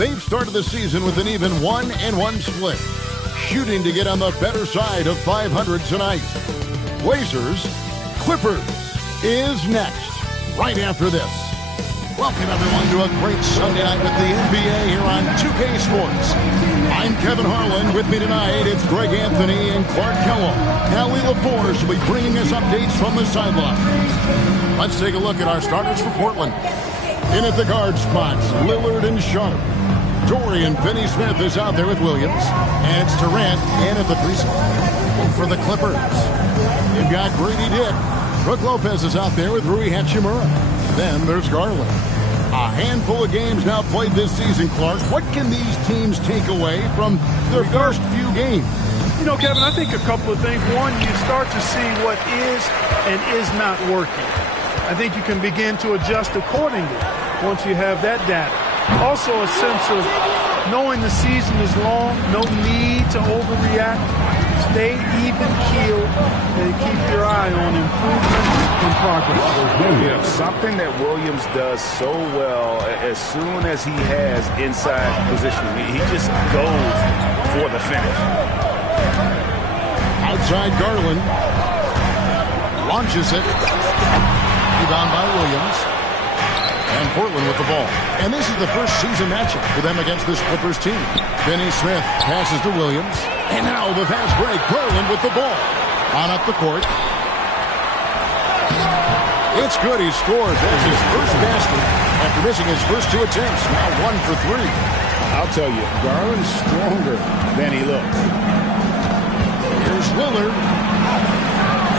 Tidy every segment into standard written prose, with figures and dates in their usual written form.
They've started the season with an even 1-1 split, shooting to get on the better side of 500 tonight. Blazers Clippers is next, right after this. Welcome, everyone, to a great Sunday night with the NBA here on 2K Sports. I'm Kevin Harlan. With me tonight, it's Greg Anthony and Clark Kellogg. Allie LaForce will be bringing us updates from the sideline. Let's take a look at our starters for Portland. In at the guard spots, Lillard and Sharp. Dorian Finney-Smith is out there with Williams. And it's Durant in at the 3 spot. For the Clippers, they've got Grady Dick. Brook Lopez is out there with Rui Hachimura. Then there's Garland. A handful of games now played this season, Clark. What can these teams take away from their first few games? You know, Kevin, I think a couple of things. One, you start to see what is and is not working. I think you can begin to adjust accordingly once you have that data. Also a sense of knowing the season is long, no need to overreact. Stay even-keeled and keep your eye on improvement and progress. Yeah, something that Williams does so well as soon as he has inside positioning. He just goes for the finish. Outside Garland. Launches it. Rebound by Williams. And Portland with the ball. And this is the first season matchup for them against this Clippers team. Finney-Smith passes to Williams. And now the fast break. Garland with the ball. On up the court. It's good. He scores. That's his first basket after missing his first 2 attempts. Now 1 for 3. I'll tell you, Garland's stronger than he looks. Here's Lillard.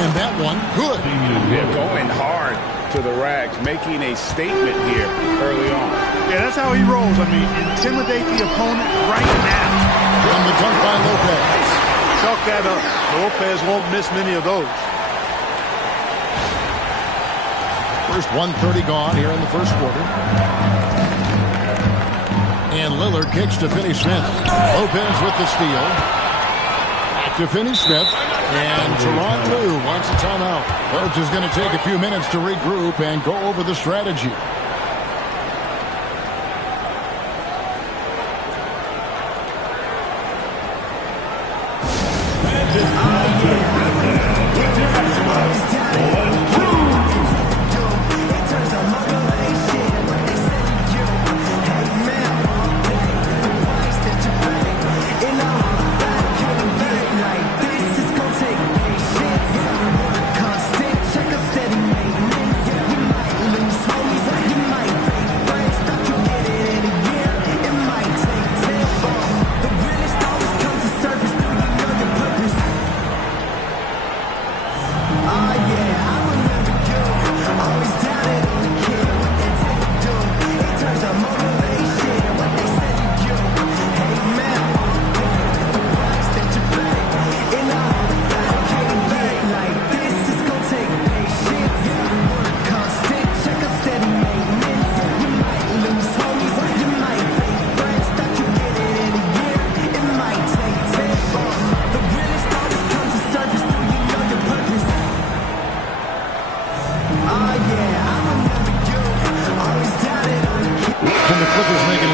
And that one, good. They're going hard to the rack, making a statement here early on. Yeah, that's how he rolls. I mean, intimidate the opponent right now. And the dunk by Lopez. Chalk that up. Lopez won't miss many of those. First 1:30 gone here in the first quarter. And Lillard kicks to Finney-Smith. Lopez with the steal. Back to Finney-Smith. And Tyronn Lue wants a timeout. Coach is going to take a few minutes to regroup and go over the strategy.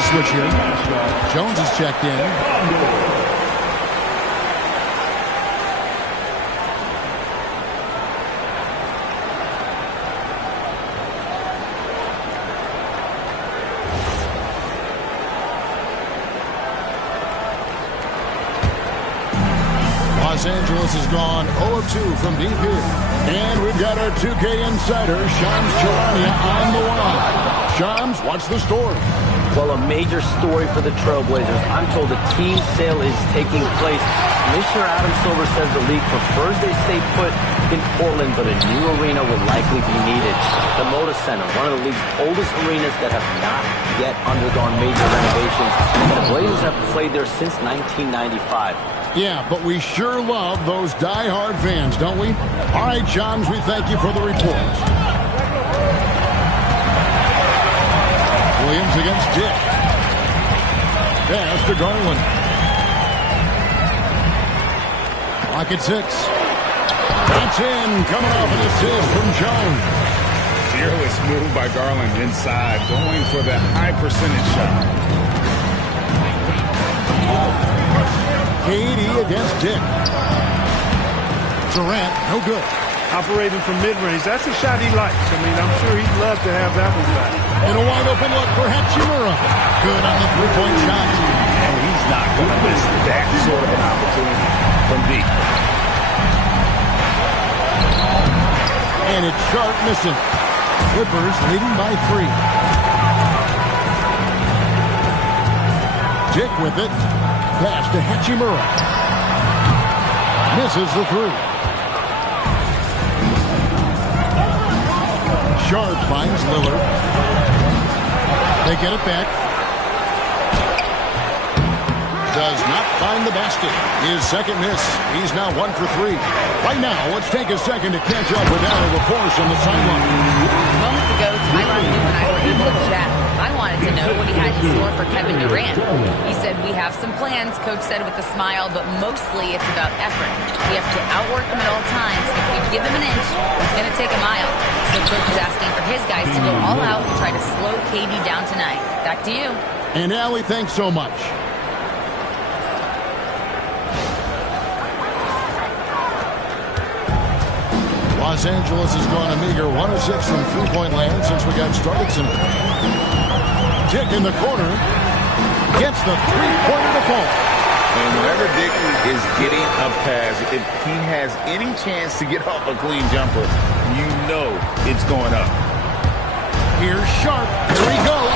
Switch here. Jones is checked in. Los Angeles has gone 0 of 2 from deep here. And we've got our 2K insider, Shams Charania, on the line. Shams, what's the story? Well, a major story for the Trailblazers. I'm told a team sale is taking place. Commissioner Adam Silver says the league prefers they stay put in Portland, but a new arena will likely be needed. The Moda Center, one of the league's oldest arenas that have not yet undergone major renovations. And the Blazers have played there since 1995. Yeah, but we sure love those die-hard fans, don't we? All right, Shams, we thank you for the report. Williams against Dick. Pass to Garland. Clock at 6. That's in. Coming off an assist from Jones. Fearless move by Garland inside, going for the high percentage shot. against Dick. Durant, no good. Operating from mid-range. That's a shot he likes. I mean, I'm sure he'd love to have that one back. And a wide-open look for Hachimura. Good on the three-point shot. And he's not going to miss that sort of an opportunity from deep. And it's Sharp missing. Clippers leading by 3. Dick with it. Pass to Hachimura. Misses the 3. Sharp finds Lillard. They get it back. Does not find the basket. His second miss. He's now 1 for 3. Right now, let's take a second to catch up with Allen LaForce on the sideline. Moments ago, Tyronn Lue and I were able to chat. I wanted to know what he had in store for Kevin Durant. He said, "We have some plans," Coach said with a smile, "but mostly it's about effort. We have to outwork him at all times. If we give him an inch, it's going to take a mile." So Coach is asking for his guys to go all out and try to slow KD down tonight. Back to you. And Allie, thanks so much. Los Angeles has gone a meager 1 of 6 from three-point land since we got started tonight. Dick in the corner gets the three-pointer to fall. And whenever Dick is getting a pass, if he has any chance to get off a clean jumper, you know it's going up. Here's Sharp. Here he goes.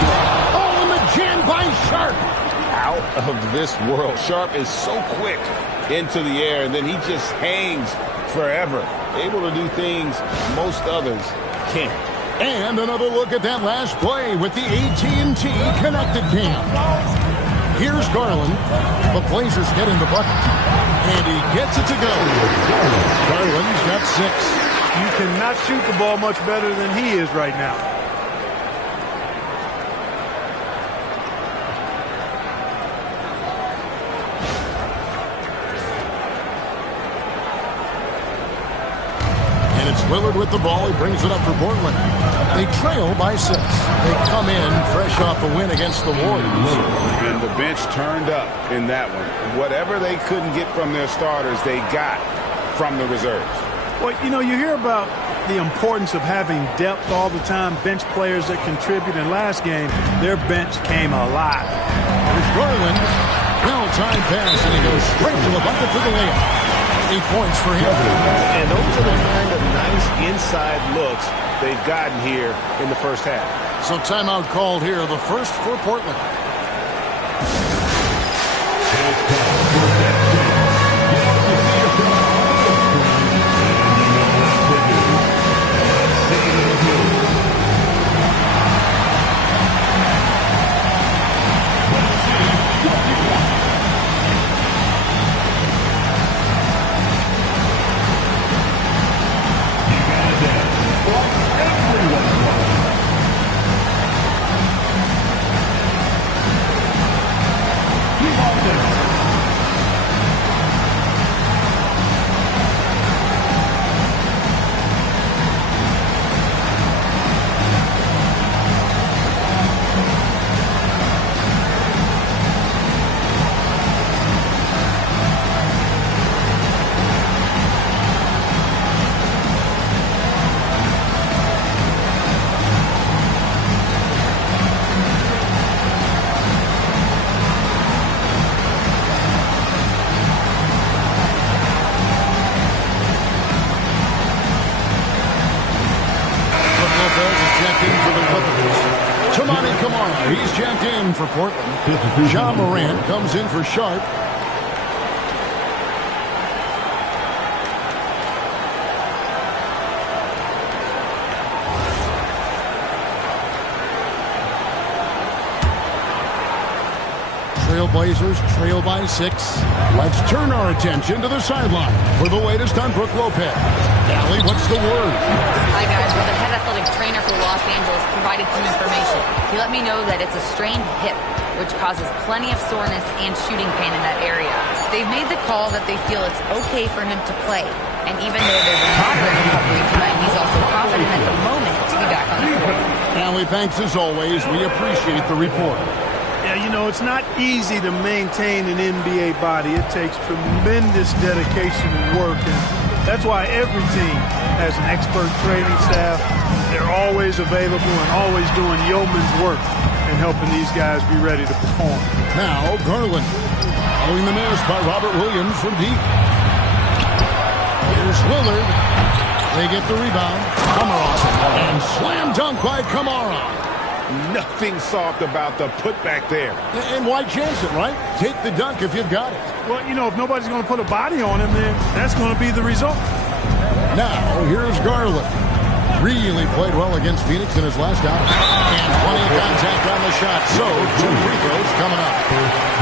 Oh, and the jam by Sharp. Out of this world. Sharp is so quick into the air, and then he just hangs forever. Able to do things most others can't. And another look at that last play with the AT&T Connected Cam. Here's Garland. The Blazers get in the bucket. And he gets it to go. Garland's got 6. You cannot shoot the ball much better than he is right now. Lillard with the ball. He brings it up for Portland. They trail by 6. They come in fresh off the win against the Warriors. And the bench turned up in that one. Whatever they couldn't get from their starters, they got from the reserves. Well, you know, you hear about the importance of having depth all the time, bench players that contribute. In last game, their bench came alive. There's Garland. Well-timed pass, and he goes straight to the bucket for the layup. 8 points for him. And those are the kind of nice inside looks they've gotten here in the first half. So timeout called here, the first for Portland. He's checked in for Portland. Ja Morant comes in for Sharp. Trailblazers trail by 6. Let's turn our attention to the sideline for the latest on Brook Lopez. Allie, what's the word? Hi, guys. Well, the head athletic trainer for Los Angeles provided some information. He let me know that it's a strained hip, which causes plenty of soreness and shooting pain in that area. They've made the call that they feel it's okay for him to play. And even though there's a moderate recovery time, he's also confident at the moment to be back on the court. Allie, thanks as always. We appreciate the report. Yeah, you know, it's not easy to maintain an NBA body. It takes tremendous dedication and work, and that's why every team has an expert training staff. They're always available and always doing yeoman's work and helping these guys be ready to perform. Now, Garland. Following the miss by Robert Williams from deep. Here's Lillard. They get the rebound. Kamara. And slam dunk by Kamara. Nothing soft about the putback there. And why chance it, right? Take the dunk if you've got it. Well, you know, if nobody's going to put a body on him, then that's going to be the result. Now, here's Garland. Really played well against Phoenix in his last outing. And plenty of contact on the shot. So, 2 free throws coming up.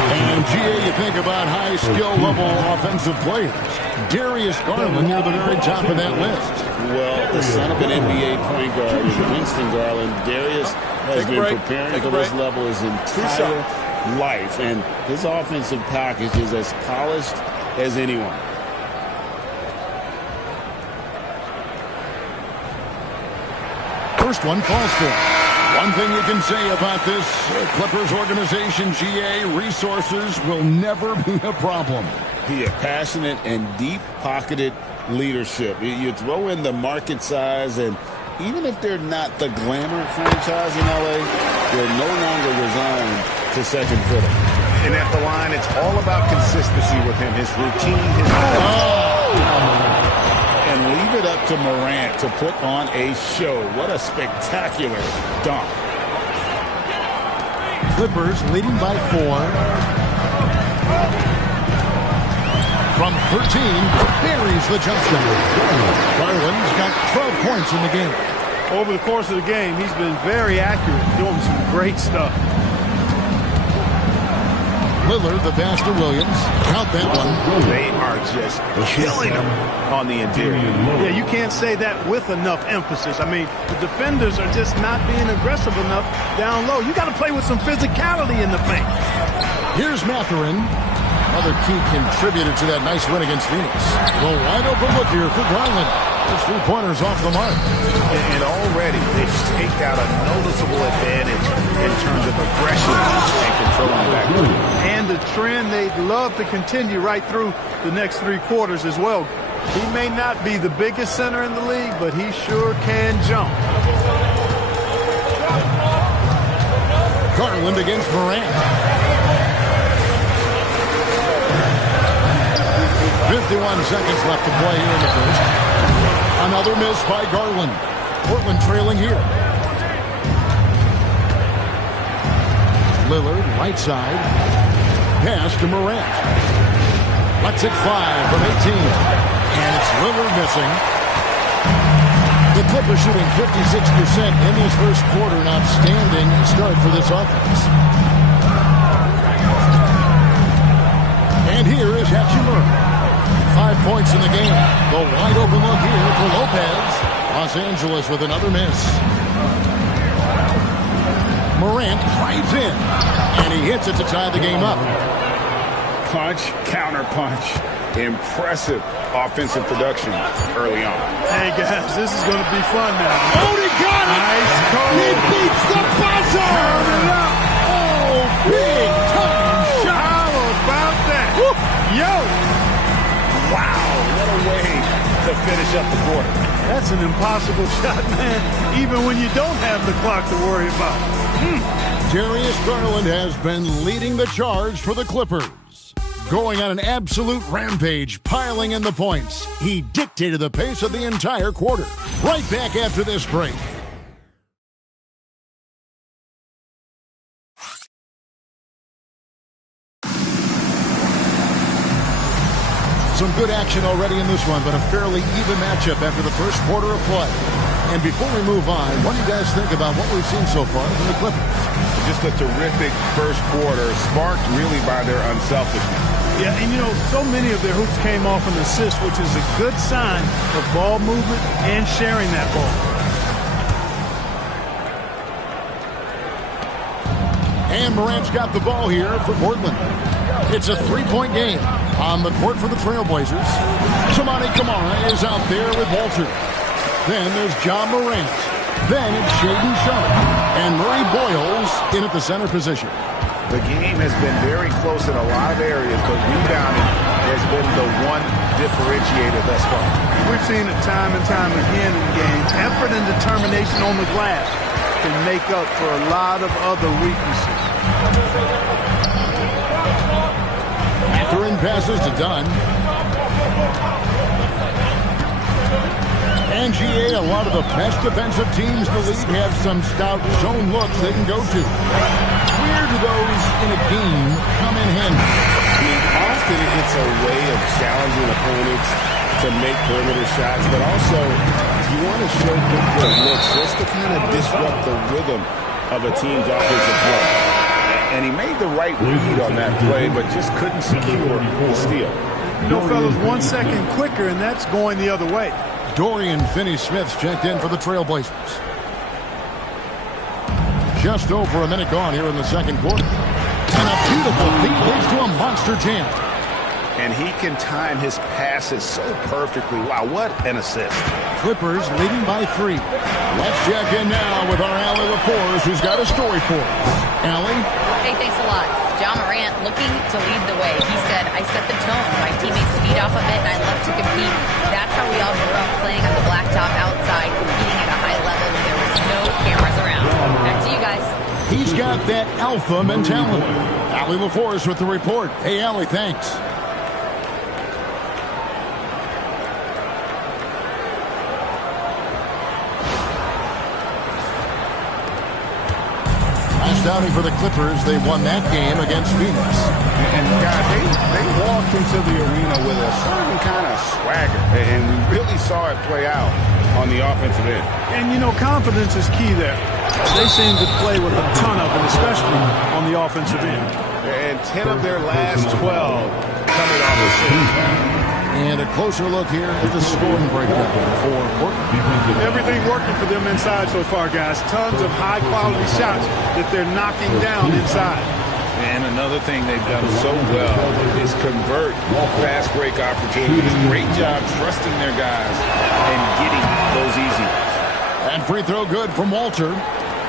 And, GA, you think about high skill level offensive players. Darius Garland near the very top of that list. Well, the son of an NBA point guard is Winston Garland. Darius has been preparing for this level his entire life. And his offensive package is as polished as anyone. First one falls for. One thing you can say about this Clippers organization, GA, resources will never be a problem. He has passionate and deep-pocketed leadership. You throw in the market size, and even if they're not the glamour franchise in LA, they're no longer resigned to second fiddle. And at the line, it's all about consistency with him, his routine, his... And leave it up to Morant to put on a show. What a spectacular dunk. Clippers leading by 4. From 13, buries the jump shot. Garland's got 12 points in the game. Over the course of the game, he's been very accurate, doing some great stuff. Lillard, the pass to Williams. Count that one. They are just killing him on the interior. Yeah, you can't say that with enough emphasis. I mean, the defenders are just not being aggressive enough down low. You got to play with some physicality in the paint. Here's Mathurin. Another key contributor to that nice win against Phoenix. Well, wide open look here for Garland. Those 3-pointers off the mark. And already they've staked out a noticeable advantage in terms of aggression and controlling the backcourt. And the trend they'd love to continue right through the next 3 quarters as well. He may not be the biggest center in the league, but he sure can jump. Garland against Morant. 51 seconds left to play here in the first. Another miss by Garland. Portland trailing here. Lillard, right side. Pass to Morant. Lets it fly from 18. And it's Lillard missing. The Clippers shooting 56% in this first quarter. An outstanding start for this offense. And here is Hachimura. 5 points in the game. The wide open look here for Lopez. Los Angeles with another miss. Morant drives in, and he hits it to tie the game up. Punch, counter punch. Impressive offensive production early on. Hey, guys, this is going to be fun now. Oh, he got it! Nice call. He beats the buzzer! Turn it up. Oh, big time shot! How about that? Woo. Yo! Wow, what a way to finish up the quarter. That's an impossible shot, man, even when you don't have the clock to worry about. Darius Garland has been leading the charge for the Clippers. Going on an absolute rampage, piling in the points. He dictated the pace of the entire quarter. Right back after this break. Some good action already in this one, but a fairly even matchup after the first quarter of play. And before we move on, what do you guys think about what we've seen so far from the Clippers? Just a terrific first quarter, sparked really by their unselfishness. Yeah, and you know, so many of their hoops came off an assist, which is a good sign of ball movement and sharing that ball. And Morant's got the ball here for Portland. It's a 3-point game on the court for the Trailblazers. Toumani Camara is out there with Walter. Then there's John Morant. Then it's Shaedon Sharpe. And Murray Boyles in at the center position. The game has been very close in a lot of areas, but rebounding has been the one differentiator thus far. We've seen it time and time again in games. Effort and determination on the glass can make up for a lot of other weaknesses. Throwing passes to Dunn. And GA, a lot of the best defensive teams in the league have some stout zone looks they can go to. Where do those in a game come in handy? I mean, often it's a way of challenging opponents to make perimeter shots, but also you want to show different looks just to kind of disrupt the rhythm of a team's offensive play. And he made the right read on that play, but just couldn't secure the steal. You know, fellas, 1 second quicker, and that's going the other way. Dorian Finney-Smith's checked in for the Trailblazers. Just over a minute gone here in the second quarter. And a beautiful feat leads to a monster jam. And he can time his passes so perfectly. Wow, what an assist. Clippers leading by 3. Let's check in now with our Allie LaForce, who's got a story for us. Allie? Hey, thanks a lot. John Morant looking to lead the way. He said, I set the tone. My teammates feed off of it, and I love to compete. That's how we all grew up, playing on the blacktop outside, competing at a high level when there was no cameras around. Back to you guys. He's got that alpha mentality. Allie LaForce with the report. Hey, Allie, thanks. Outing for the Clippers. They won that game against Phoenix. And guys, they walked into the arena with a certain kind of swagger, and we really saw it play out on the offensive end. And, you know, confidence is key there. They seem to play with a ton of it, especially on the offensive end. And 10 of their last 12 coming off the shoot. And a closer look here at the scoring breakdown for Portland. Everything working for them inside so far, guys. Tons of high-quality shots that they're knocking down inside. And another thing they've done so well is convert fast break opportunities. Great job trusting their guys and getting those easy ones. And free throw good from Walter.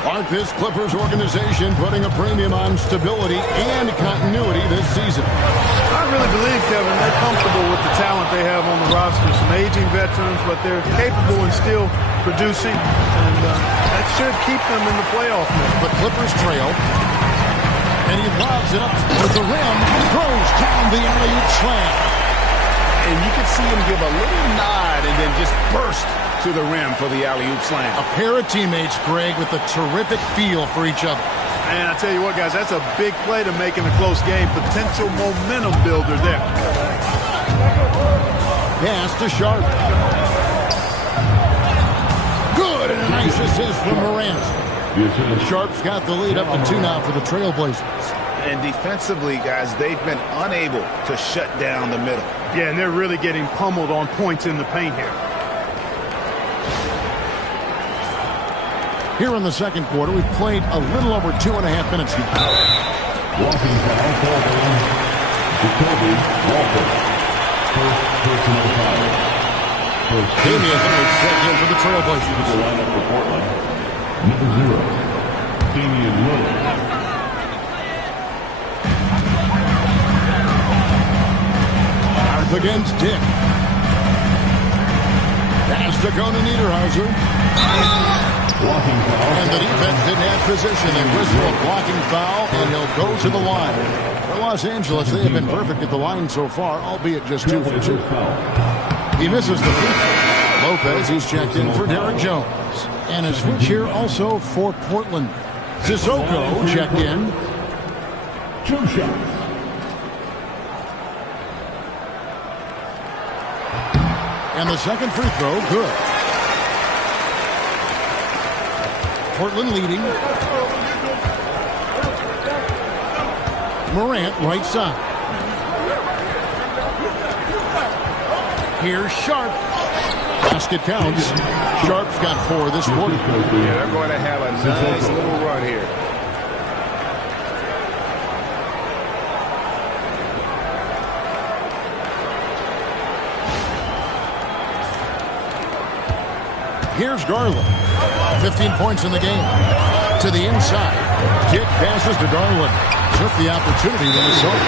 Mark this Clippers organization putting a premium on stability and continuity this season. I really believe, Kevin, they're comfortable with the talent they have on the roster. Some aging veterans, but they're capable and still producing. And that should keep them in the playoff mix. But Clippers trail. And he lobs it up with the rim. Throws down the alley-oop slam. And you can see him give a little nod and then just burst to the rim for the alley-oop slam. A pair of teammates, Greg, with a terrific feel for each other. And I tell you what, guys, that's a big play to make in a close game. Potential momentum builder there. Pass to Sharp. Good, and a nice assist from Morant. Sharp's got the lead up to 2 now for the Trailblazers. And defensively, guys, they've been unable to shut down the middle. Yeah, and they're really getting pummeled on points in the paint here. Here in the second quarter, we've played a little over 2.5 minutes now. Walking foul called on Jacoby Walker. First personal foul. Damian Lillard checked in for the Trailblazers. The lineup for Portland. Number 0, Damian Lillard. Up against Dick. Pass to Conan Niederhauser. And the defense didn't have position. They whistle a blocking foul, and he'll go to the line. For Los Angeles, they have been perfect at the line so far, albeit just 2 for 2. He misses the free throw. Lopez, he's checked in for Derek Jones. And a switch here also for Portland. Sissoko checked in. 2 shots. And the second free throw, good. Portland leading. Morant, right side. Here's Sharp. Basket counts. Sharp's got 4 this quarter. Yeah, they're going to have a nice little run here. Here's Garland. 15 points in the game. To the inside. Kick passes to Garland. took the opportunity when he saw it.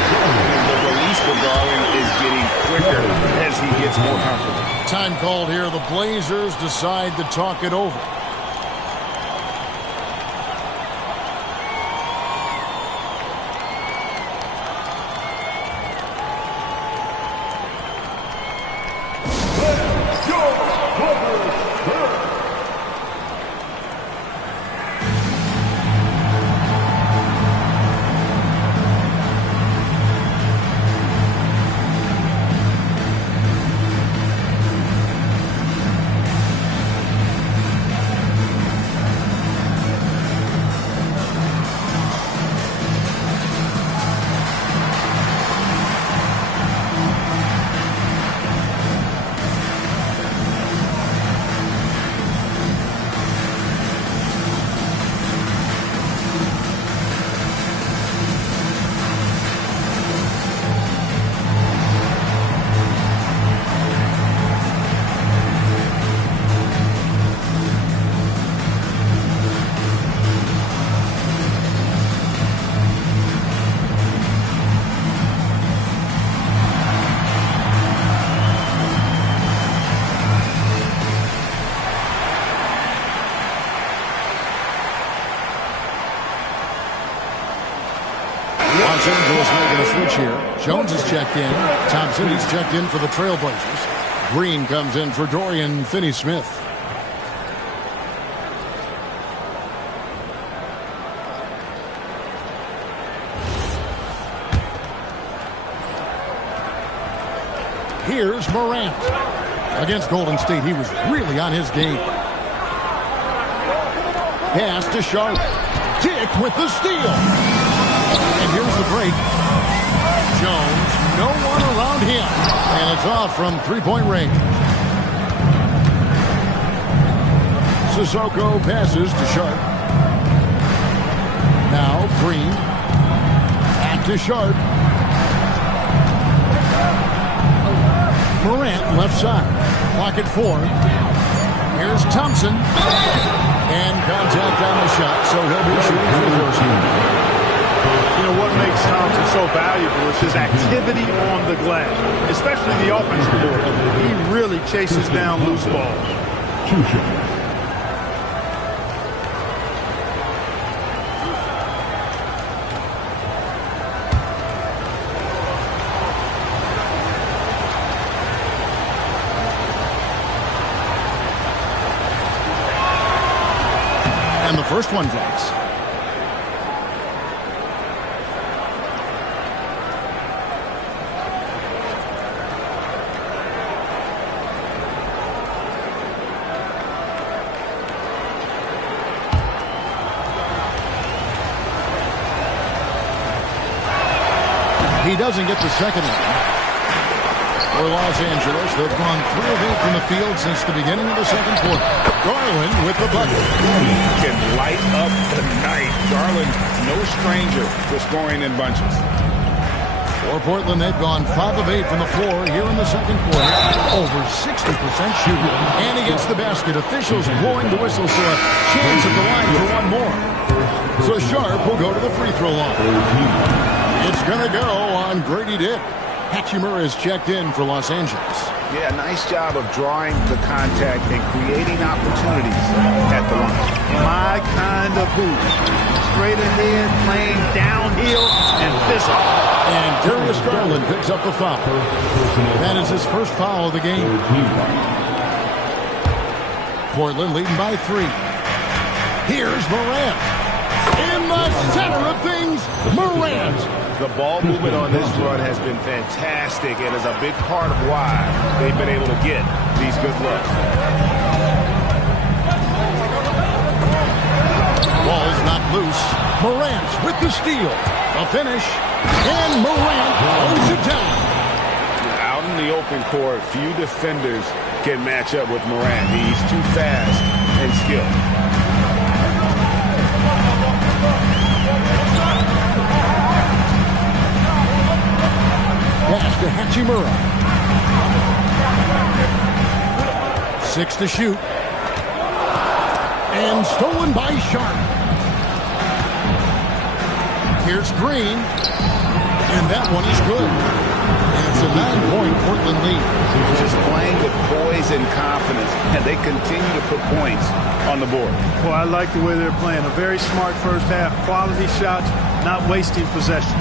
The release for Garland is getting quicker as he gets more comfortable. Time called here. The Blazers decide to talk it over. Los Angeles making a switch here. Jones is checked in. Thompson, he's checked in for the Trailblazers. Green comes in for Dorian Finney-Smith. Here's Morant. Against Golden State, he was really on his game. Pass to Sharp. Dick with the steal. And here's the break. Jones, no one around him. And it's off from three-point range. Sissoko passes to Sharp. Now Green. Back to Sharp. Morant left side. Clock at 4. Here's Thompson. And contact on the shot, so he'll be shooting free throws here. You know, what makes Thompson so valuable is his activity on the glass, especially the offensive board. He really chases down loose balls. 2 shooters. And the first one drops. He doesn't get the second one. For Los Angeles, they've gone 3 of 8 from the field since the beginning of the second quarter. Garland with the bucket. He can light up the night. Garland, no stranger to scoring in bunches. For Portland, they've gone 5 of 8 from the floor here in the second quarter. Over 60% shooting. And he gets the basket. Officials blowing the whistle, so a chance at the line for one more. So Sharp will go to the free throw line. It's going to go on Grady Dick. Hachimura is checked in for Los Angeles. Yeah, nice job of drawing the contact and creating opportunities at the line. My kind of hoop. Straight ahead, playing downhill, and physical. And Darius Garland picks up the foul. That is his first foul of the game. Portland leading by 3. Here's Morant. In the center of things, Morant. The ball movement on this run has been fantastic and is a big part of why they've been able to get these good looks. Ball's not loose. Morant with the steal. The finish. And Morant throws it down. Out in the open court, few defenders can match up with Morant. He's too fast and skilled. Pass to Hachimura. 6 to shoot. And stolen by Sharp. Here's Green. And that one is good. And it's a 9-point Portland lead. Just playing with poise and confidence, and they continue to put points on the board. Well, I like the way they're playing. A very smart first half. Quality shots, not wasting possession.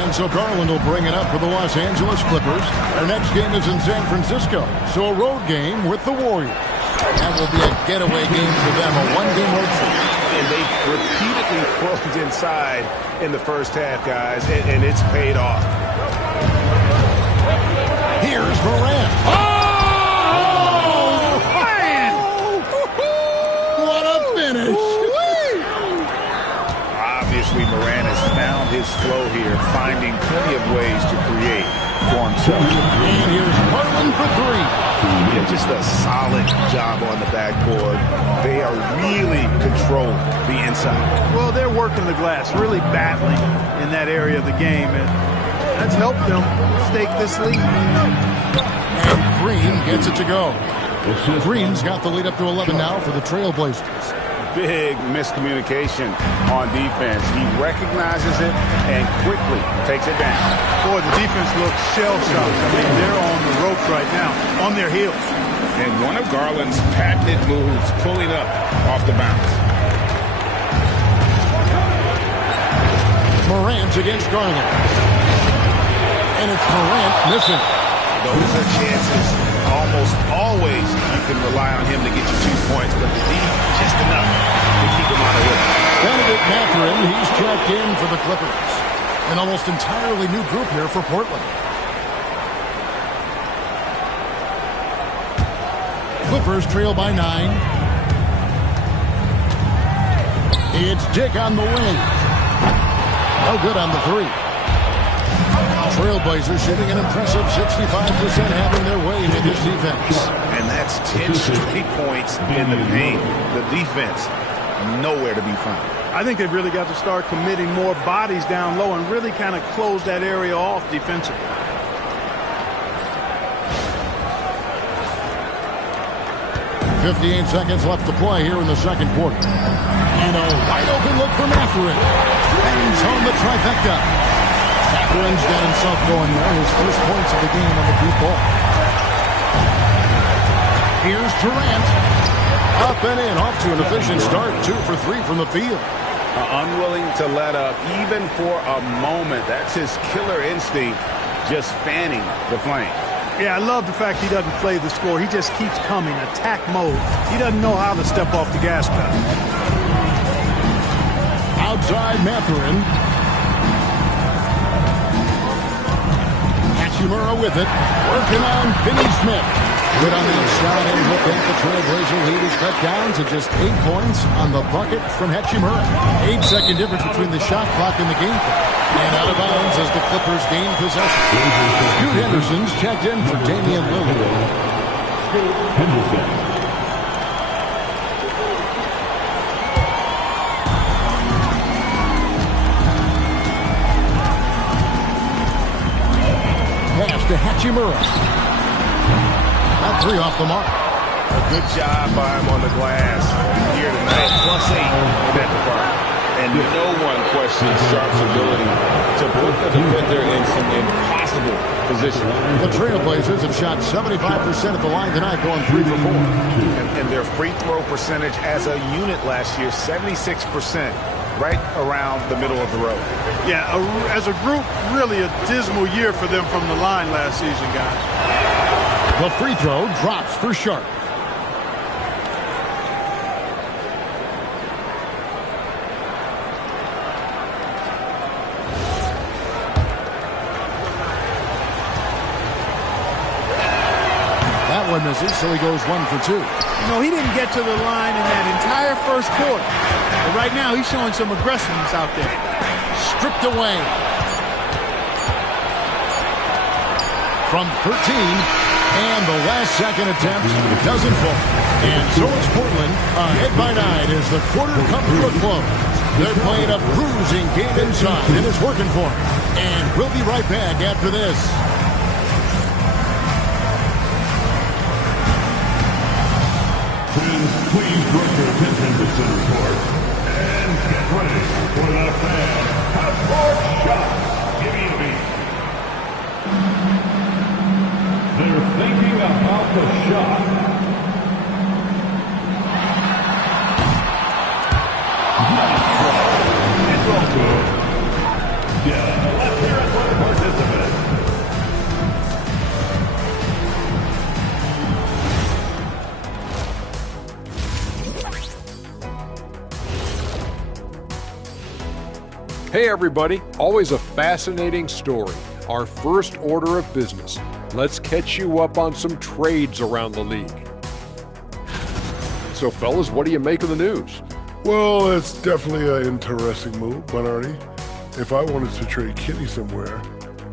And so Garland will bring it up for the Los Angeles Clippers. Their next game is in San Francisco. So a road game with the Warriors. That will be a getaway game for them, a one-game road trip. And they repeatedly closed inside in the first half, guys, and it's paid off. Here's Morant. Oh, man! What a finish! Obviously, Morant has found his flow here, finding plenty of ways to create for himself. And here's Garland for three. Yeah, just a solid job on the backboard. They are really controlling the inside. Well, they're working the glass, really battling in that area of the game, and that's helped them stake this lead. And Green gets it to go. Green's got the lead up to 11 now for the Trailblazers. Big miscommunication on defense. He recognizes it and quickly takes it down. Boy, the defense looks shell-shocked. I mean, they're on the ropes right now, on their heels. And one of Garland's patented moves, pulling up off the bounce. Morant against Garland. And it's Morant missing. Those are chances. Almost always you can rely on him to get you 2 points, but the D just enough to keep him out of it. Benedict Mathurin, he's checked in for the Clippers. An almost entirely new group here for Portland. Clippers trail by 9. It's Dick on the wing. No good on the three. Trailblazers shooting an impressive 65%, having their way with this defense. And that's 10 straight points in the paint. The defense, nowhere to be found. I think they've really got to start committing more bodies down low and really kind of close that area off defensively. .58 seconds left to play here in the second quarter. And a wide open look for Mathurin. Bangs home the trifecta. Mathurin's got himself going there. His first points of the game on the deep ball. Here's Durant. Up and in, off to an efficient start. 2 for 3 from the field. Unwilling to let up, even for a moment. That's his killer instinct, just fanning the flame. Yeah, I love the fact he doesn't play the score. He just keeps coming, attack mode. He doesn't know how to step off the gas pedal. Outside Mathurin. Hachimura with it. Working on Finney-Smith. Good on the shot and look at the Trailblazer lead is cut down to just 8 points on the bucket from Hachimura. 8-second difference between the shot clock and the game clock. And out of bounds as the Clippers gain possession. Scoot Henderson's checked in for Damian Lillard. Henderson. Pass to Hachimura. That 3 off the mark. A good job by him on the glass here tonight. +8 in that department. And no one questions Sharp's ability to put the defender in some impossible position. The Trailblazers have shot 75% at the line tonight, going 3 for 4. And their free throw percentage as a unit last year, 76%, right around the middle of the road. Yeah, as a group, really a dismal year for them from the line last season, guys. The free throw drops for Sharp. That one misses, so he goes 1 for 2. You know, he didn't get to the line in that entire first quarter. But right now, he's showing some aggressiveness out there. Stripped away. From 13, and the last second attempt doesn't fall. And so it's Portland ahead by 9 as the quarter comes to a close. They're playing a bruising game inside, and it's working for them. And we'll be right back after this. Please direct your attention to center court And get ready for the fan half-court shot. Give me a beat. They're thinking about the shot. It's all good. Yeah, let's hear it for the participant. Hey everybody, always a fascinating story. Our first order of business. Let's catch you up on some trades around the league. So fellas, what do you make of the news? Well, it's definitely an interesting move, Bernardi. If I wanted to trade Kenny somewhere,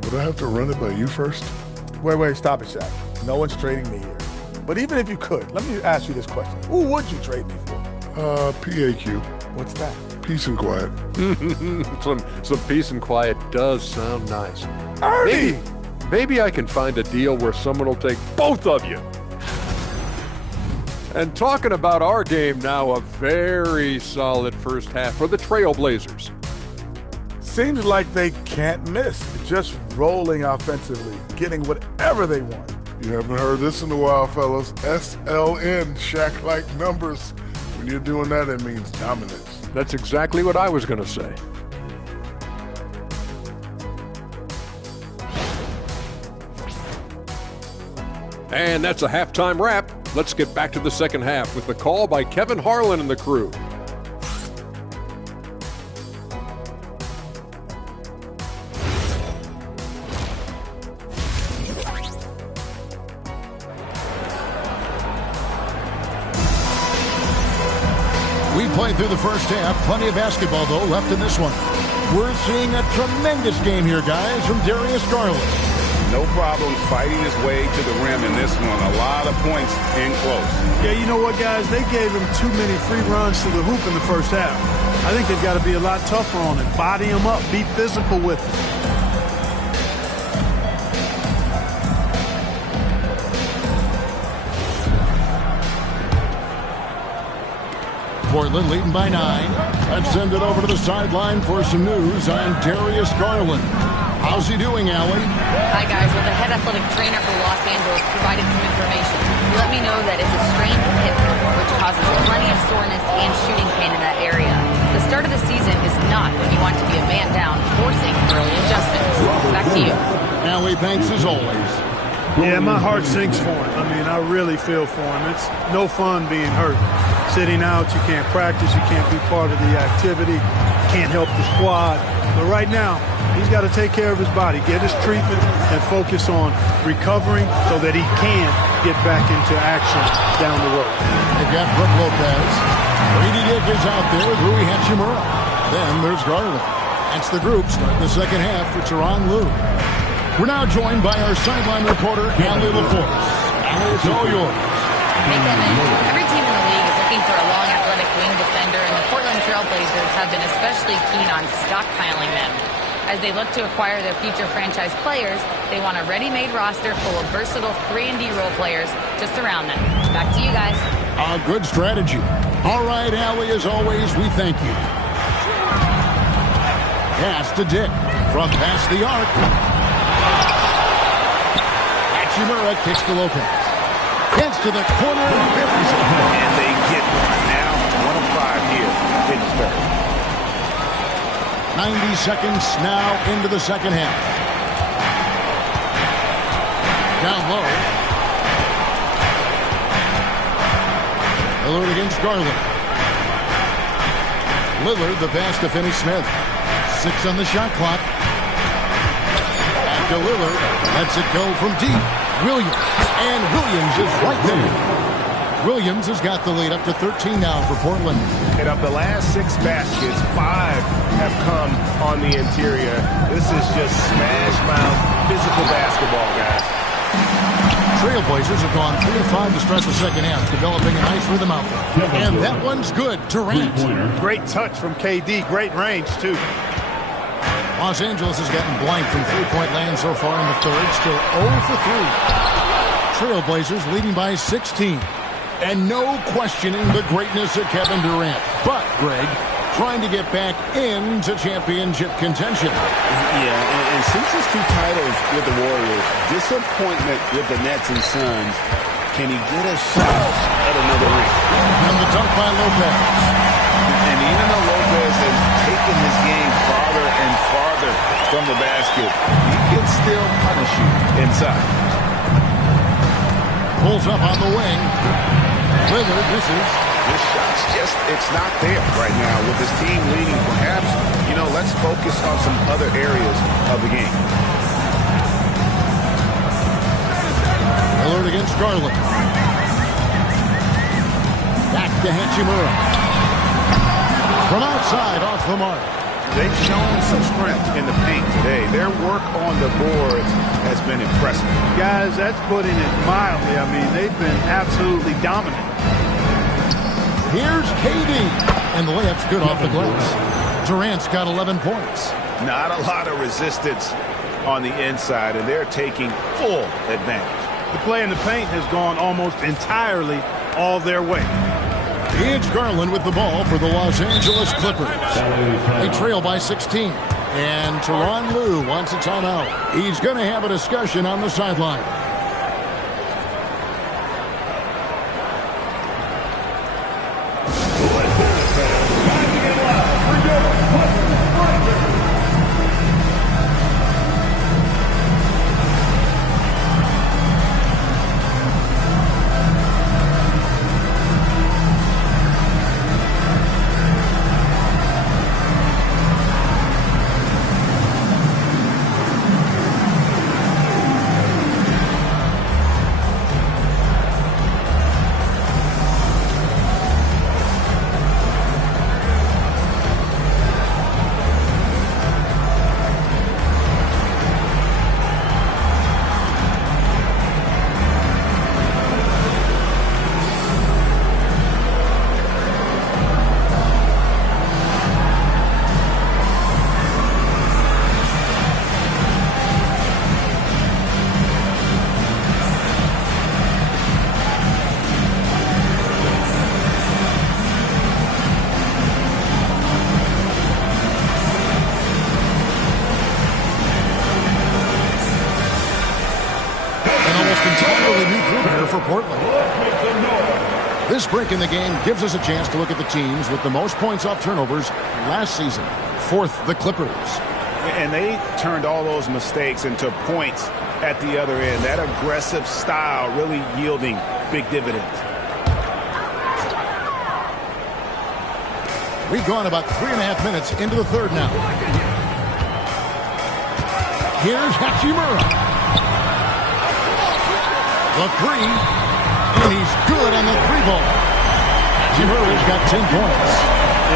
would I have to run it by you first? Wait, stop it, Shaq. No one's trading me here. But even if you could, let me ask you this question. Who would you trade me for? PAQ. What's that? Peace and quiet. some peace and quiet does sound nice. Ernie! Maybe I can find a deal where someone will take both of you. And talking about our game now, a very solid first half for the Trailblazers. Seems like they can't miss. Just rolling offensively, getting whatever they want. You haven't heard this in a while, fellas. SLN, Shaq-like numbers. When you're doing that, it means dominance. That's exactly what I was going to say. And that's a halftime wrap. Let's get back to the second half with the call by Kevin Harlan and the crew. We played through the first half. Plenty of basketball, though, left in this one. We're seeing a tremendous game here, guys, from Darius Garland. No problem fighting his way to the rim in this one. A lot of points in close. Yeah, you know what, guys? They gave him too many free runs to the hoop in the first half. I think they've got to be a lot tougher on him. Body him up. Be physical with him. Portland leading by 9. Let's send it over to the sideline for some news on Darius Garland. How's he doing, Allie? Hi, guys. Well, the head athletic trainer for Los Angeles provided some information. He let me know that it's a strained hip, which causes plenty of soreness and shooting pain in that area. The start of the season is not when you want to be a man down, forcing early adjustments. Back to you. Allie, thanks as always. Yeah, my heart sinks for him. I mean, I really feel for him. It's no fun being hurt. Sitting out, you can't practice, you can't be part of the activity, can't help the squad. But right now, he's got to take care of his body, get his treatment, and focus on recovering so that he can get back into action down the road. They've got Brook Lopez. Brady Dick is out there with Rui Hachimura. Then there's Garland. That's the group starting the second half for Tyronn Lue. We're now joined by our sideline reporter, Allie LaForce. Allie, it's all yours. Hey, Kevin. Every team in the league is looking for a long, athletic wing defender, and the Portland Trailblazers have been especially keen on stockpiling them. As they look to acquire their future franchise players, they want a ready-made roster full of versatile 3-and-D role players to surround them. Back to you guys. A good strategy. All right, Allie, as always, we thank you. Pass to Dick from past the arc. Hachimura kicks to Lopez. Gets to the corner and buries it. And they get one now. 1 of 5 here. It's third. 90 seconds now into the second half. Down low. Lillard against Garland. Lillard the pass to Finney Smith. 6 on the shot clock. Back to Lillard. Lets it go from deep. Williams. And Williams is right there. Williams has got the lead up to 13 now for Portland. And of the last 6 baskets, 5 have come on the interior. This is just smash mouth physical basketball, guys. Trailblazers have gone 3 of 5 to start the second half, developing a nice rhythm out there. And that one's good. Durant. Great touch from KD. Great range, too. Los Angeles has gotten blank from three-point land so far in the third. Still 0 for 3. Trailblazers leading by 16. And no questioning the greatness of Kevin Durant. But, Greg, trying to get back into championship contention. Yeah, and since his 2 titles with the Warriors, disappointment with the Nets and Suns, can he get a shot at another ring? And the dunk by Lopez. And even though Lopez has taken his game farther and farther from the basket, he can still punish you inside. Pulls up on the wing. Lillard misses. His shot's just, it's not there right now with his team leading. Perhaps, let's focus on some other areas of the game. Lillard against Garland. Back to Hachimura. From outside, off the mark. They've shown some strength in the paint today. Their work on the boards has been impressive. Guys, that's putting it mildly. I mean, they've been absolutely dominant. Here's KD. And the layup's good off the glass. Durant's got 11 points. Not a lot of resistance on the inside, and they're taking full advantage. The play in the paint has gone almost entirely all their way. It's Garland with the ball for the Los Angeles Clippers. They trail by 16. And Tyronn Lue wants a timeout. He's going to have a discussion on the sideline. This break in the game gives us a chance to look at the teams with the most points off turnovers last season. 4th, the Clippers. And they turned all those mistakes into points at the other end. That aggressive style really yielding big dividends. We've gone about 3.5 minutes into the third now. Here's Hachimura. The three. And he's good on the 3-ball. Hachimura's got 10 points.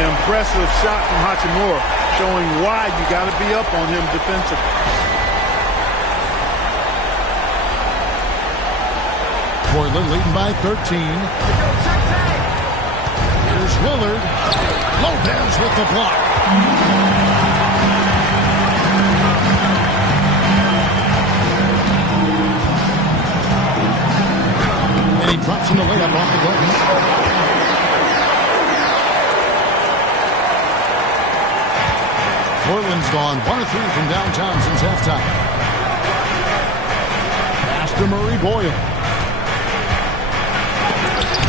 An impressive shot from Hachimura, showing why you got to be up on him defensively. Portland leading by 13. Here's Lillard. Lopez with the block. And he drops in the layup off the glass. Portland's gone 1 of 3 from downtown since halftime. Pass to Murray Boyle.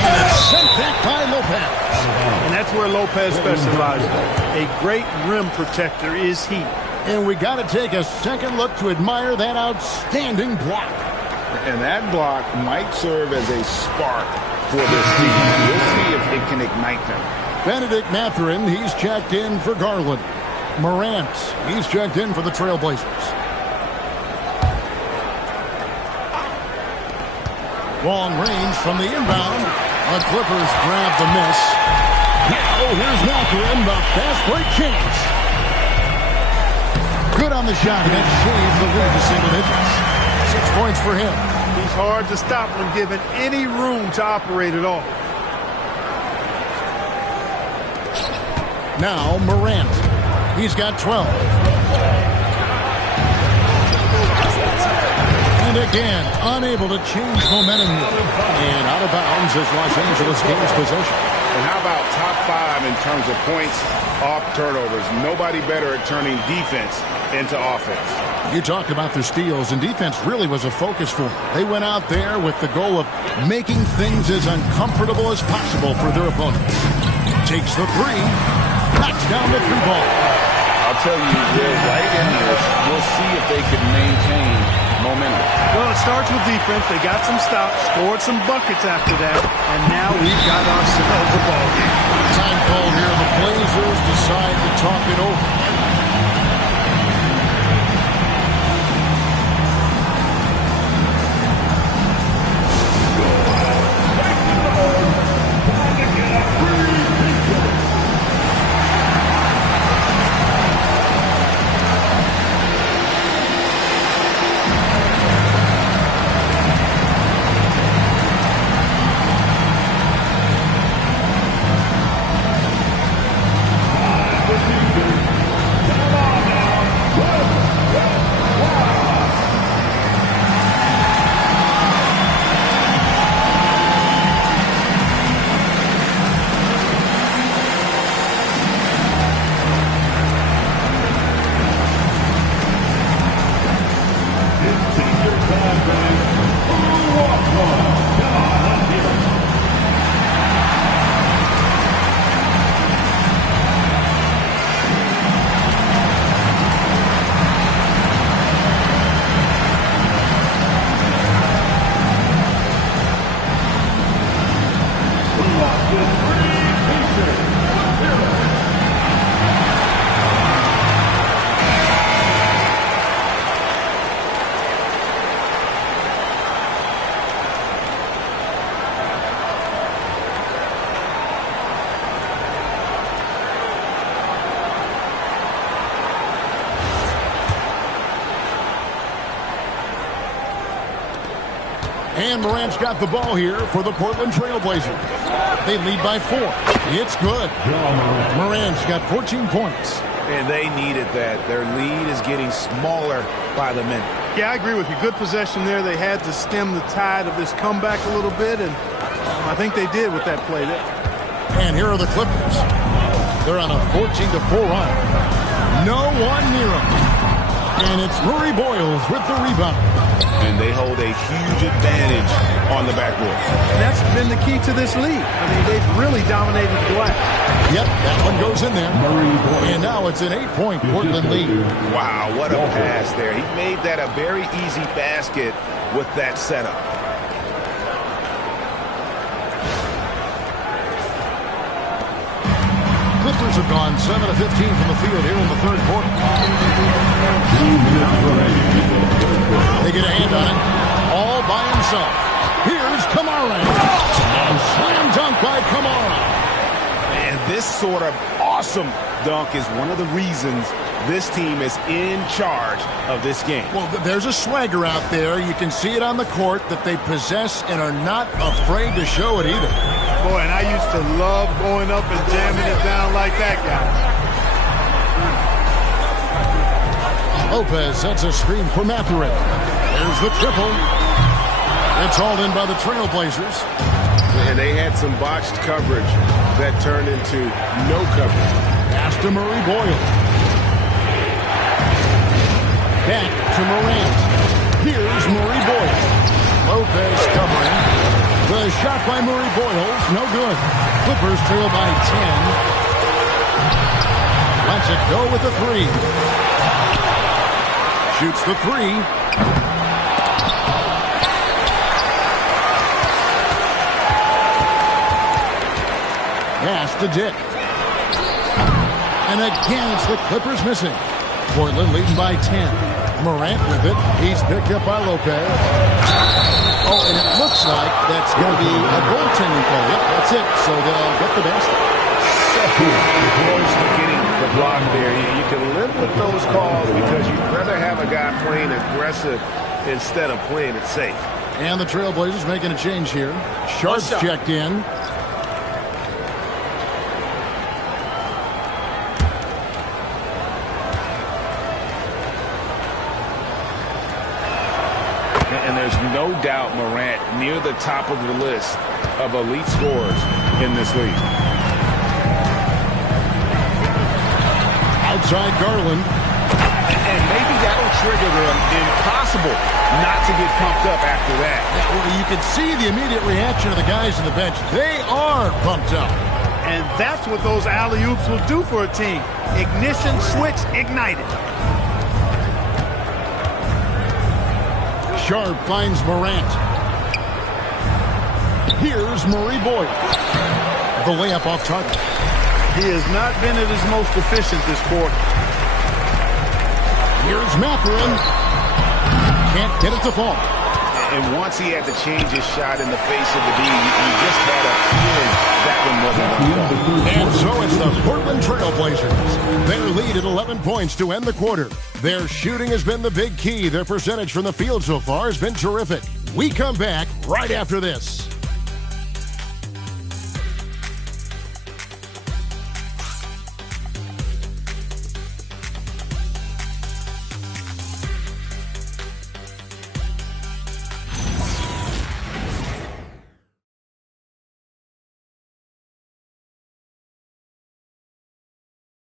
And it's sent back by Lopez. And that's where Lopez specializes. A great rim protector is he. And we got to take a second look to admire that outstanding block. And that block might serve as a spark for this team. We'll see if it can ignite them. Benedict Mathurin, he's checked in for Garland. Morant, he's checked in for the Trailblazers. Long range from the inbound. The Clippers grab the miss. Now here's Mathurin, the fast break chance. Good on the shot, and that shaves the lead to single digits. 6 points for him. He's hard to stop when given any room to operate at all. Now Morant. He's got 12. And again, unable to change momentum here. And out of bounds as Los Angeles gains possession. And how about top 5 in terms of points off turnovers? Nobody better at turning defense into offense. You talked about their steals, and defense really was a focus for them. They went out there with the goal of making things as uncomfortable as possible for their opponents. Takes the three, knocks down the three ball. I'll tell you, they're right in this. We'll see if they can maintain momentum. Well, it starts with defense. They got some stops, scored some buckets after that, and now we've got ourselves a ball game. Time call here. The Blazers decide to talk it over. And Morant's got the ball here for the Portland Trailblazers. They lead by 4. It's good. Morant's got 14 points. And they needed that. Their lead is getting smaller by the minute. Yeah, I agree with you. Good possession there. They had to stem the tide of this comeback a little bit, and I think they did with that play there. And here are the Clippers. They're on a 14-4 run. No one near them. And it's Murray Boyles with the rebound. And they hold a huge advantage on the backboard. And that's been the key to this lead. I mean, they've really dominated the glass. Yep, that one goes in there. And now it's an 8-point Portland lead. Wow, what a pass there. He made that a very easy basket with that setup. Clippers have gone 7 of 15 from the field here in the third quarter. They get a hand on it, all by himself. Here's Kamara. Slam dunk by Kamara. And this sort of awesome dunk is one of the reasons this team is in charge of this game. Well, there's a swagger out there. You can see it on the court that they possess and are not afraid to show it either. Boy, and I used to love going up and jamming it down like that guy. Lopez sets a screen for Mathurin. There's the triple. It's hauled in by the Trailblazers. And they had some botched coverage that turned into no coverage. Pass to Murray Boyle. Back to Morant. Here's Murray Boyle. Lopez covering. The shot by Murray Boyles, no good. Clippers trail by 10. Lets it go with the three. Shoots the three. Pass to Dick. And again, it's the Clippers missing. Portland leading by 10. Morant with it. He's picked up by Lopez. Oh, and it looks like that's going to be a goaltending call. Yep, that's it. So they'll get the basket. Close to getting the block there. You can live with those calls because you'd rather have a guy playing aggressive instead of playing it safe. And the Trailblazers making a change here. Sharp's checked in. And there's no doubt Morant near the top of the list of elite scorers in this league. outside Garland. And maybe that'll trigger them. Impossible not to get pumped up after that. Yeah, well, you can see the immediate reaction of the guys on the bench. They are pumped up. And that's what those alley-oops will do for a team. Ignition switch ignited. Sharp finds Morant. Here's Murray Boyle. The layup off target. He has not been at his most efficient this quarter. Here's Mathurin. Can't get it to fall. And once he had to change his shot in the face of the D, you just had a feeling that one wasn't going to fall. And so it's the Portland Trailblazers. Their lead at 11 points to end the quarter. Their shooting has been the big key. Their percentage from the field so far has been terrific. We come back right after this.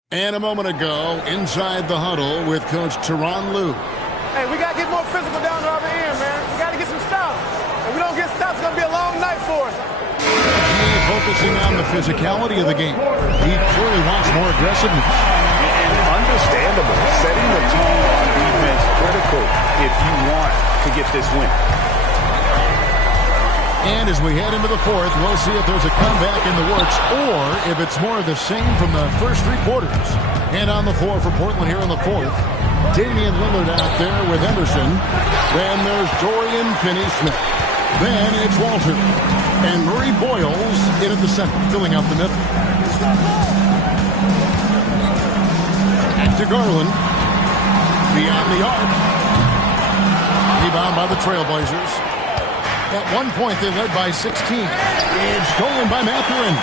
And a moment ago, inside the huddle with Coach Tyronn Lue. Hey, we got to get more physical down the other end, man. We got to get some stops. If we don't get stops, it's going to be a long night for us. He focusing on the physicality of the game. He clearly wants more aggressiveness. And understandable. Setting the tone on defense critical if you want to get this win. And as we head into the fourth, we'll see if there's a comeback in the works or if it's more of the same from the first three quarters. And on the floor for Portland here in the fourth, Damian Lillard out there with Emerson. Then there's Dorian Finney-Smith. Then it's Walter. And Murray Boyles in at the center, filling out the middle. Back to Garland. Beyond the arc. Rebound by the Trailblazers. At one point, they led by 16. It's stolen by Mathurin.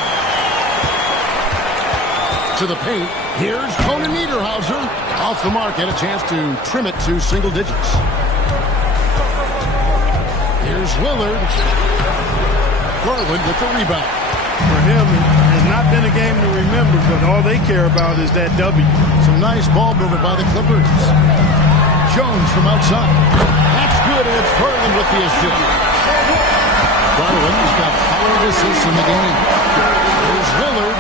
To the paint. Here's Conan Niederhauser. Off the mark, had a chance to trim it to single digits. Here's Lillard. Garland with the rebound. For him, it has not been a game to remember, but all they care about is that W. Some nice ball movement by the Clippers. Jones from outside. That's good, and it's Garland with the assist. Garland's got 5 assists in the game. Here's Lillard.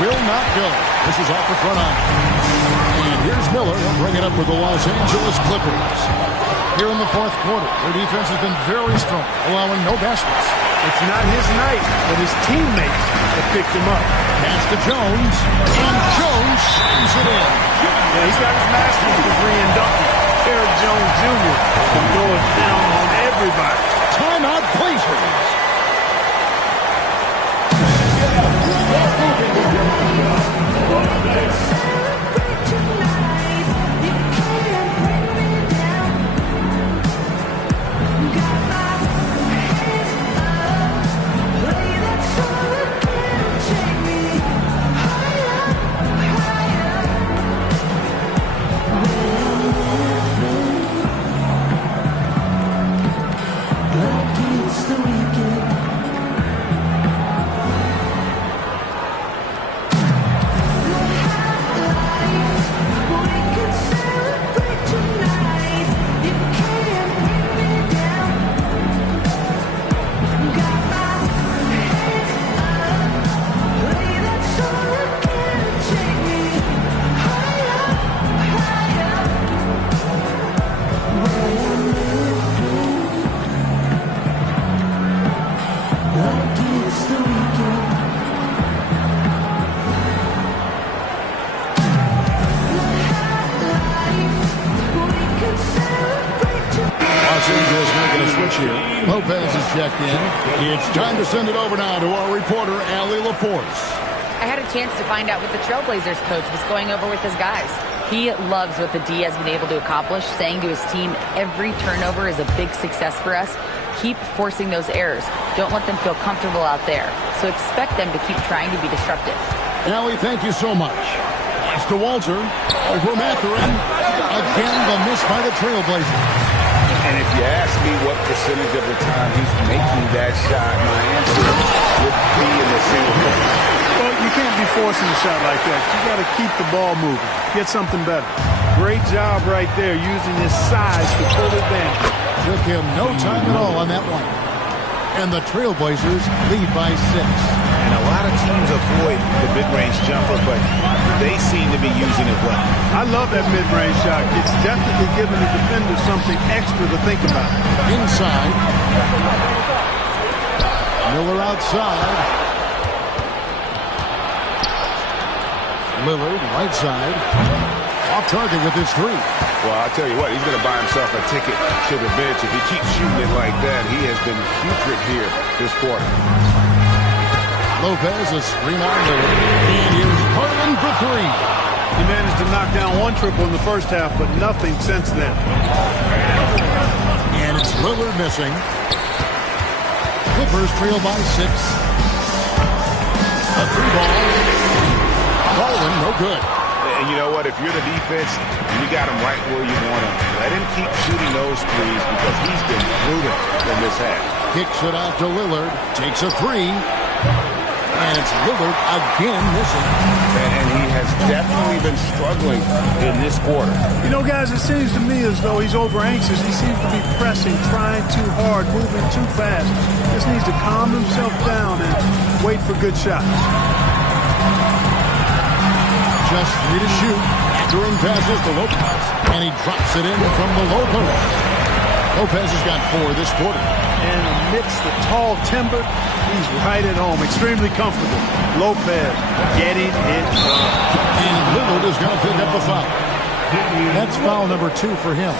Will not go. This is off the front iron. And here's Miller. He'll bring it up for the Los Angeles Clippers. Here in the fourth quarter, their defense has been very strong, allowing no baskets. It's not his night, but his teammates have picked him up. Pass to Jones. And Jones shoots it in. Yeah, he's got his master's degree in dunking. Eric Jones Jr. can throw it down on everybody. Timeout, Blazers. Lopez is checked in. It's time to send it over now to our reporter, Allie LaForce. I had a chance to find out what the Trailblazers coach was going over with his guys. He loves what the D has been able to accomplish, saying to his team, every turnover is a big success for us. Keep forcing those errors. Don't let them feel comfortable out there. So expect them to keep trying to be disruptive. Allie, thank you so much. Pass to Walter. Over Mathurin. Again, the miss by the Trailblazers. And if you ask me what percentage of the time he's making that shot, my answer would be in the single digits. Well, you can't be forcing a shot like that. You got to keep the ball moving. Get something better. Great job right there using his size to full advantage. Took him no time at all on that one. And the Trailblazers lead by 6. And a lot of teams avoid the mid-range jumper, but they seem to be using it well. I love that mid-range shot. It's definitely giving the defender something extra to think about. Inside. Miller outside. Lillard, right side. Off target with his 3. Well, I'll tell you what, he's going to buy himself a ticket to the bench. If he keeps shooting it like that, he has been putrid here this quarter. Lopez, a screen on Lillard. And here's Garland for 3. He managed to knock down 1 triple in the first half, but nothing since then. And it's Lillard missing. Clippers trail by 6. A 3-ball. Garland, no good. And you know what? If you're the defense, you got him right where you want him. Let him keep shooting those threes because he's been brutal in this half. Kicks it out to Lillard. Takes a 3. And it's Lillard again missing. And he has definitely been struggling in this quarter. You know, guys, it seems to me as though he's over-anxious. He seems to be pressing, trying too hard, moving too fast. Just needs to calm himself down and wait for good shots. Just 3 to shoot. Throwing passes to Lopez. And he drops it in from the low post. Lopez has got 4 this quarter. And amidst the tall timber, he's right at home. Extremely comfortable. Lopez getting it done. And Lillard is going to pick up the foul. That's foul number 2 for him.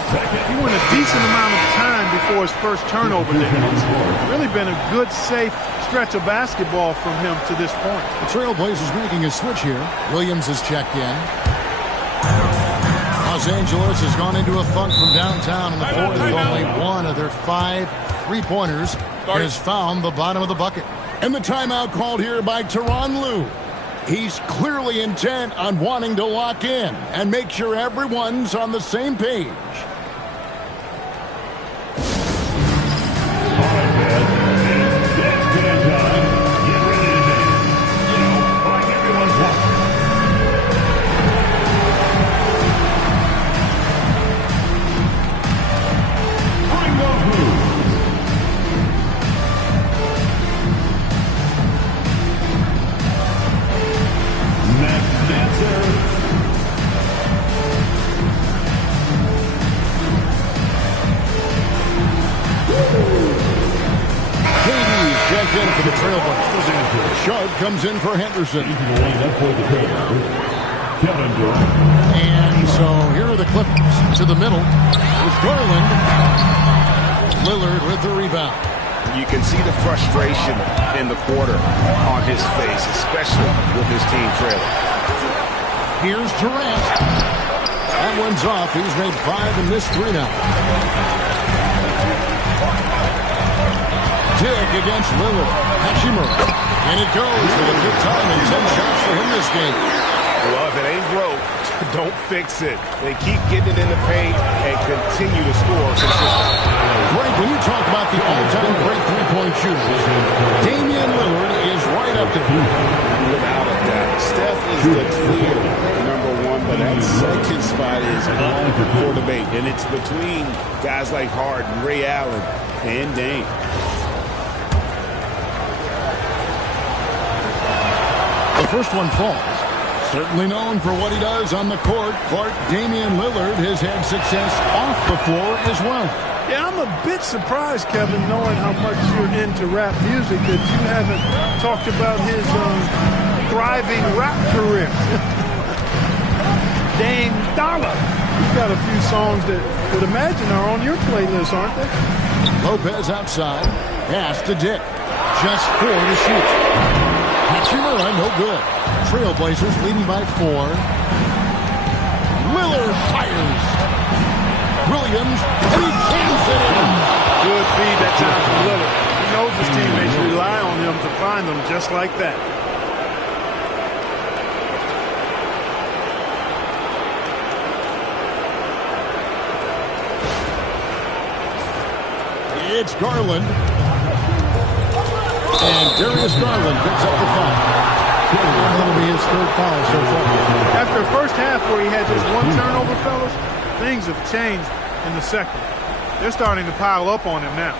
He went a decent amount of time before his first turnover there. It's really been a good, safe stretch of basketball from him to this point. The Trailblazers making a switch here. Williams has checked in. Los Angeles has gone into a funk from downtown in the fourth. Only 1 of their 5 3-pointers has found the bottom of the bucket. And the timeout called here by Tyronn Lue. He's clearly intent on wanting to lock in and make sure everyone's on the same page. In for the Trailblazers. Shug comes in for Henderson. And so here are the Clippers to the middle. With Garland. Lillard with the rebound. You can see the frustration in the quarter on his face, especially with his team trailing. Here's Durant. That one's off. He's made 5 and missed 3 now. Dig against Lillard. Hachimura. And it goes for the 5th time and 10 shots for him this game. Well, if it ain't broke, don't fix it. They keep getting it in the paint and continue to score consistently. Greg, when you talk about the all-time great three-point shooters, Damian Lillard is right up there. Without a doubt. Steph is the clear number 1, but that second spot is up for debate. And it's between guys like Harden, Ray Allen, and Dame. The first one falls. Certainly known for what he does on the court, Clark Damian Lillard has had success off the floor as well. Yeah, I'm a bit surprised, Kevin, knowing how much you're into rap music, that you haven't talked about his thriving rap career. Dame Dollar. You've got a few songs that I would imagine are on your playlist, aren't they? Lopez outside. Pass to Dick. Just 4 to shoot. Hachimura, no good. Trailblazers leading by 4. Lillard fires. Williams, and he cans it in. Good feed that time from Lillard. He knows his teammates rely on him to find them just like that. It's Garland. And Darius Garland picks up the foul. That'll be his third foul so far. After the first half where he had just one turnover, fellas, things have changed in the second. They're starting to pile up on him now.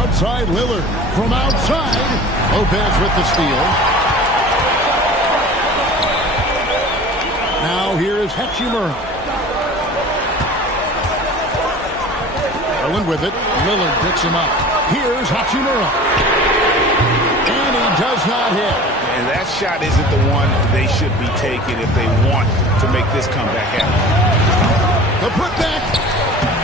Outside Lillard. From outside, Lopez with the steal. Now here is Hachimura. Garland with it. Lillard picks him up. Here's Hachimura. And he does not hit. And that shot isn't the one they should be taking if they want to make this comeback happen. The putback.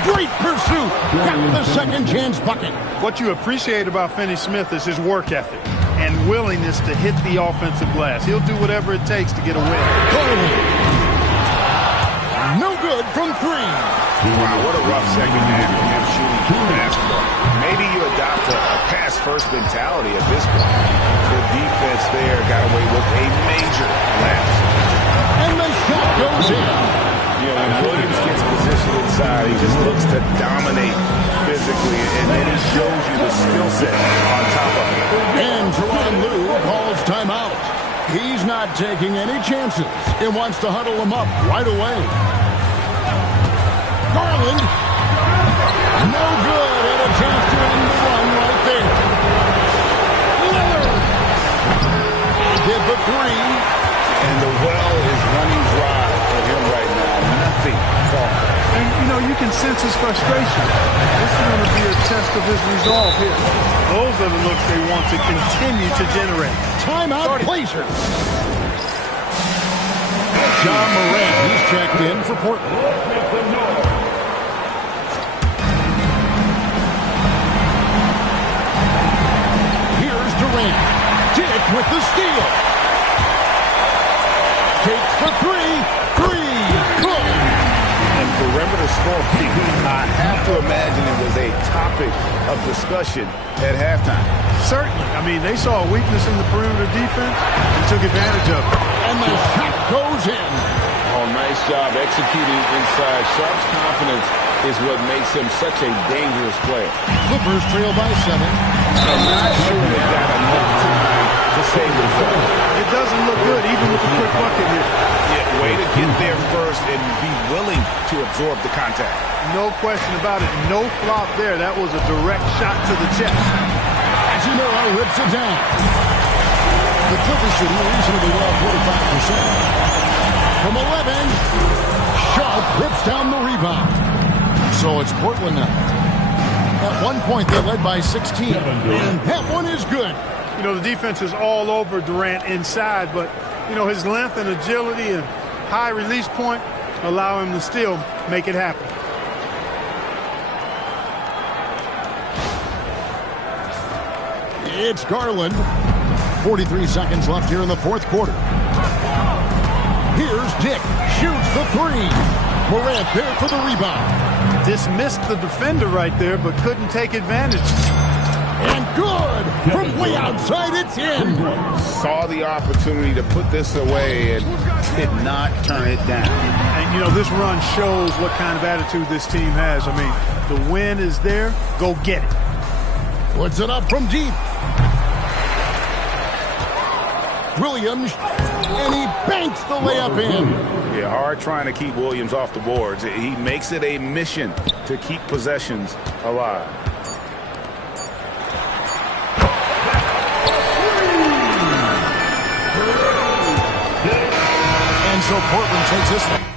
Great pursuit. Got the second chance bucket. What you appreciate about Finney Smith is his work ethic and willingness to hit the offensive glass. He'll do whatever it takes to get a win. No good from three. Wow, what a rough second half for him shooting basketball. Maybe you adopt a pass-first mentality at this point. The defense there got away with a major lapse. And the shot goes in. You know, when Williams gets positioned inside, he just looks to dominate physically, and then he shows you the skill set on top of it. And Teron Lue calls timeout. He's not taking any chances and wants to huddle him up right away. Garland. No good, and a chance to end the run right there. Lillard. Did the three. And the well is running dry for him right now. Nothing falling. And, you know, you can sense his frustration. This is going to be a test of his resolve here. Those are the looks they want to continue to generate. Timeout, Blazers. John Morant, he's checked in for Portland. Here's Durant. Dick with the steal. Takes the three. Good. And perimeter scoring, I have to imagine it was a topic of discussion at halftime. Certainly. I mean, they saw a weakness in the perimeter defense and took advantage of it. And the shot goes in. Oh, nice job executing inside. Sharp's confidence is what makes him such a dangerous player. Clippers trail by 7. I'm not sure they got enough time to save themselves. It doesn't look good, even with the quick bucket here. Yeah, way to get there first and be willing to absorb the contact. No question about it. No flop there. That was a direct shot to the chest. Hachimura rips it down. The Clippers shooting reasonably well, 45%. From 11, Sharp rips down the rebound. So it's Portland now. At one point, they led by 16. And that one is good. You know, the defense is all over Durant inside, but, you know, his length and agility and high release point allow him to still make it happen. It's Garland. 43 seconds left here in the fourth quarter. Here's Dick. Shoots the three. Morant there for the rebound. Dismissed the defender right there, but couldn't take advantage. And good. From way outside, it's in. Saw the opportunity to put this away and did not turn it down. And, you know, this run shows what kind of attitude this team has. I mean, the win is there. Go get it. Puts it up from deep. Williams, and he banks the layup in. Yeah, hard trying to keep Williams off the boards. He makes it a mission to keep possessions alive. And so Portland takes this one.